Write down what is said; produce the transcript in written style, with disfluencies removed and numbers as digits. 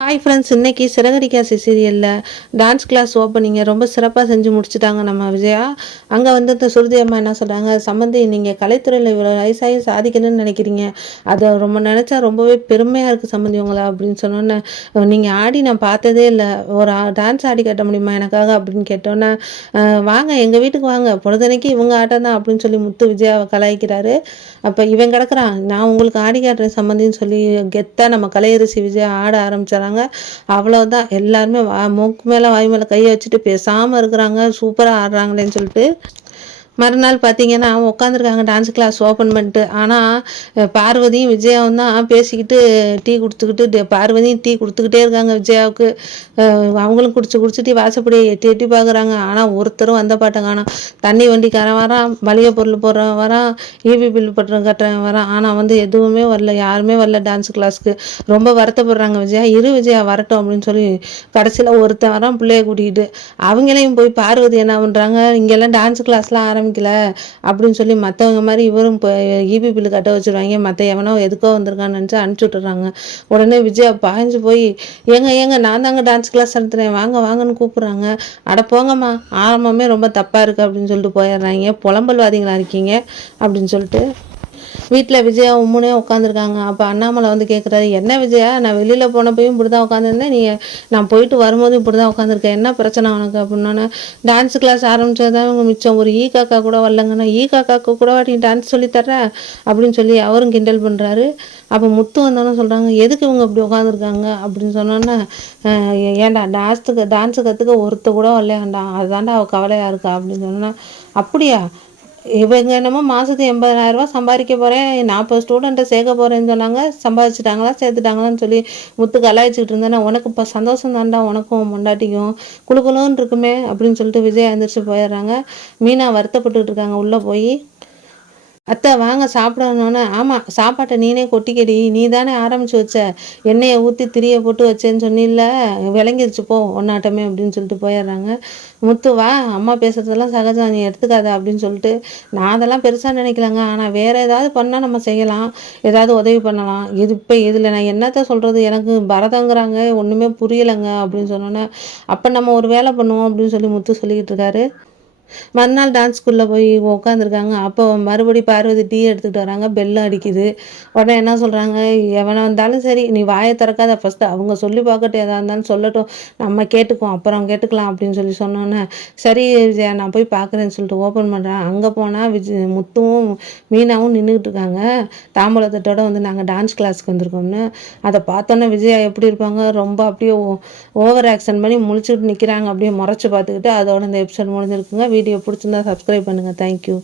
Hi friends, இன்னைக்கு சிறகடிக்காசை சீரியலில் dance class ஓப்பனிங்க ரொம்ப சிறப்பாக செஞ்சு முடிச்சுட்டாங்க நம்ம விஜயா. அங்கே வந்து இந்த சுருதி அம்மா என்ன சொல்கிறாங்க, சம்மந்தி நீங்கள் கலைத்துறையில் இவ்வளோ வயசாகி சாதிக்கணும்னு நினைக்கிறீங்க, அதை ரொம்ப நினச்சா ரொம்பவே பெருமையாக இருக்குது சம்மந்தி உங்களை அப்படின்னு சொன்னோன்னே, நீங்கள் ஆடி நான் பார்த்ததே இல்லை, ஒரு டான்ஸ் ஆடி காட்ட முடியுமா எனக்காக அப்படின்னு கேட்டோன்னே, வாங்க எங்கள் வீட்டுக்கு வாங்க, பொழுதனைக்கு இவங்க ஆட்டம் தான் அப்படின்னு சொல்லி முத்து விஜயாவை கலாய்க்கிறாரு. அப்போ இவன் கிடக்குறான், நான் உங்களுக்கு ஆடி காட்டுறேன் சம்மந்தின்னு சொல்லி கெத்தாக நம்ம கலையரசி விஜயா ஆட ஆரம்பிச்சாங்க. அவ்வளவுதான், எல்லாருமே மூக்கு மேல வாய் மேல கையை வச்சுட்டு பேசாம இருக்கிறாங்க, சூப்பரா ஆடுறாங்களேன்னு சொல்லிட்டு. மறுநாள் பார்த்தீங்கன்னா உட்காந்துருக்காங்க டான்ஸ் கிளாஸ் ஓப்பன் பண்ணிட்டு. ஆனால் பார்வதியும் விஜயாவும் தான் பேசிக்கிட்டு டீ கொடுத்துக்கிட்டு, பார்வதியும் டீ கொடுத்துக்கிட்டே இருக்காங்க விஜயாவுக்கு. அவங்களும் குடிச்சிட்டு வாசப்படியை எட்டி எட்டி பார்க்குறாங்க. ஆனால் ஒருத்தரும் வந்த பாட்டை காணோம். தண்ணி வண்டிக்காரன் வரான், மளிகை பொருள் போடுறவன் வரான், ஈபி பில் கட்டுறவன் வரான். ஆனால் வந்து எதுவுமே வரல, யாருமே வரல டான்ஸ் கிளாஸ்க்கு. ரொம்ப வருத்தப்படுறாங்க விஜயா. விஜயா வரட்டும் அப்படின்னு சொல்லி கடைசியில் ஒருத்தன் வரான் பிள்ளைய கூட்டிக்கிட்டு. அவங்களையும் போய் பார்வதி என்ன பண்ணுறாங்க, இங்கெல்லாம் டான்ஸ் கிளாஸ்லாம் ஆரம்பிக்கல அப்படின்னு சொல்லி மற்றவங்க மாதிரி இவரும் ஈபி பில்லு கட்ட வச்சுருவாங்க, மற்ற எவனோ எதுக்கோ வந்திருக்கான்னு நினச்சி அனுப்பிச்சி விட்டுறாங்க. உடனே விஜயா பாய்ஞ்சு போய், ஏங்க நான் தாங்க டான்ஸ் கிளாஸ் நடத்துகிறேன், வாங்க வாங்கன்னு கூப்பிட்றாங்க. அட போங்கம்மா, ஆரம்பமே ரொம்ப தப்பாக இருக்குது அப்படின்னு சொல்லிட்டு போயிடுறாங்க. புலம்பல்வாதிகளாக இருக்கீங்க அப்படின்னு சொல்லிட்டு வீட்டில் விஜயா உம்முனே உட்காந்துருக்காங்க. அப்போ அண்ணாமலை வந்து கேட்குறாரு, என்ன விஜயா, நான் வெளியில் போனப்பையும் இப்படி தான் உட்காந்துருந்தேன், நீ நான் போயிட்டு வரும்போதும் இப்படி தான் உட்காந்துருக்கேன், என்ன பிரச்சனை உனக்கு அப்படின்னோன்னே, டான்ஸ் கிளாஸ் ஆரம்பித்தது தான் இவங்க மிச்சம், ஒரு காக்கா கூட வரலங்கன்னா, காக்காக்கு கூட நீ டான்ஸ் சொல்லித்தர அப்படின்னு சொல்லி அவரும் கிண்டல் பண்ணுறாரு. அப்போ முத்து வந்தாலும் சொல்கிறாங்க, எதுக்கு இவங்க இப்படி உட்காந்துருக்காங்க அப்படின்னு சொன்னோன்னே, ஏன்டா டான்ஸு கற்றுக்க ஒருத்த கூட வரலையாண்டா, அதுதான்டா அவள் கவலையாக இருக்கா அப்படின்னு சொன்னா, அப்படியா, இவங்க என்னமோ மாதத்துக்கு 80,000 சம்பாதிக்க போகிறேன், 40 ஸ்டூடெண்ட்டை சேர்க்க போகிறேன்னு சொன்னாங்க, சம்பாதிச்சிட்டாங்களா சேர்த்துட்டாங்களான்னு சொல்லி முத்து கலாய்ச்சிக்கிட்டு இருந்தேன்னா, உனக்கு இப்போ சந்தோஷம் தான்டா, உனக்கும் பொண்டாட்டிக்கும் குழுக்குழுன்னு இருக்குமே அப்படின்னு சொல்லிட்டு விஜய் எழுந்திரிச்சு போயிடுறாங்க. மீனா வருத்தப்பட்டுக்கிட்டு இருக்காங்க உள்ளே போய். அத்தை வாங்க சாப்பிடணுன்னே, ஆமாம் சாப்பாட்டை நீனே கொட்டிக்கடி, நீ தானே ஆரம்பித்து வச்ச, எண்ணெயை ஊற்றி திரியை போட்டு வச்சேன்னு சொன்னில்ல, விளங்கிருச்சு போ ஒன்னாட்டமே அப்படின்னு சொல்லிட்டு போயிடுறாங்க. முத்து வா, அம்மா பேசுகிறதெல்லாம் சகஜம், நீ எடுத்துக்காத அப்படின்னு சொல்லிட்டு, நான் அதெல்லாம் பெருசாக நினைக்கலங்க, ஆனால் வேறு ஏதாவது பண்ணால் நம்ம செய்யலாம், ஏதாவது உதவி பண்ணலாம், இப்போ இதில் நான் என்னத்த சொல்கிறது, எனக்கு பரதங்கிறாங்க ஒன்றுமே புரியலைங்க அப்படின்னு சொன்னோன்னே, அப்போ நம்ம ஒரு வேலை பண்ணுவோம் அப்படின்னு சொல்லி முத்து சொல்லிக்கிட்டு இருக்காரு. மறுநாள் டான்ஸ் ஸ்கூலில் போய் உட்காந்துருக்காங்க. அப்போ மறுபடி பார்வதி டீ எடுத்துக்கிட்டு வராங்க, பெல்லும் அடிக்குது. உடனே என்ன சொல்கிறாங்க, எவனை வந்தாலும் சரி நீ வாயை திறக்காத, ஃபஸ்ட்டு அவங்க சொல்லி பார்க்கட்டும், எதாக இருந்தாலும் சொல்லட்டும், நம்ம கேட்டுக்குவோம், அப்புறம் கேட்டுக்கலாம் அப்படின்னு சொல்லி சொன்னோன்னே, சரி விஜயா நான் போய் பார்க்குறேன்னு சொல்லிட்டு ஓப்பன் பண்ணுறேன். அங்கே போனால் முத்துவும் மீனாவும் நின்றுக்கிட்டு இருக்காங்க, தாம்பூலத்தட்டோட வந்து நாங்கள் டான்ஸ் கிளாஸ்க்கு வந்திருக்கோம்னு. அதை பார்த்தோன்னே விஜயா எப்படி இருப்பாங்க, ரொம்ப அப்படியே ஓவர் ஆக்ஷன் பண்ணி முழிச்சுக்கிட்டு நிற்கிறாங்க, அப்படியே முறைச்சி பார்த்துக்கிட்டு. அதோட இந்த எபிசோட் முடிஞ்சிருக்குங்க. வீடியோ பிடிச்சிருந்தா சப்ஸ்கிரைப் பண்ணுங்கள். தேங்க்யூ.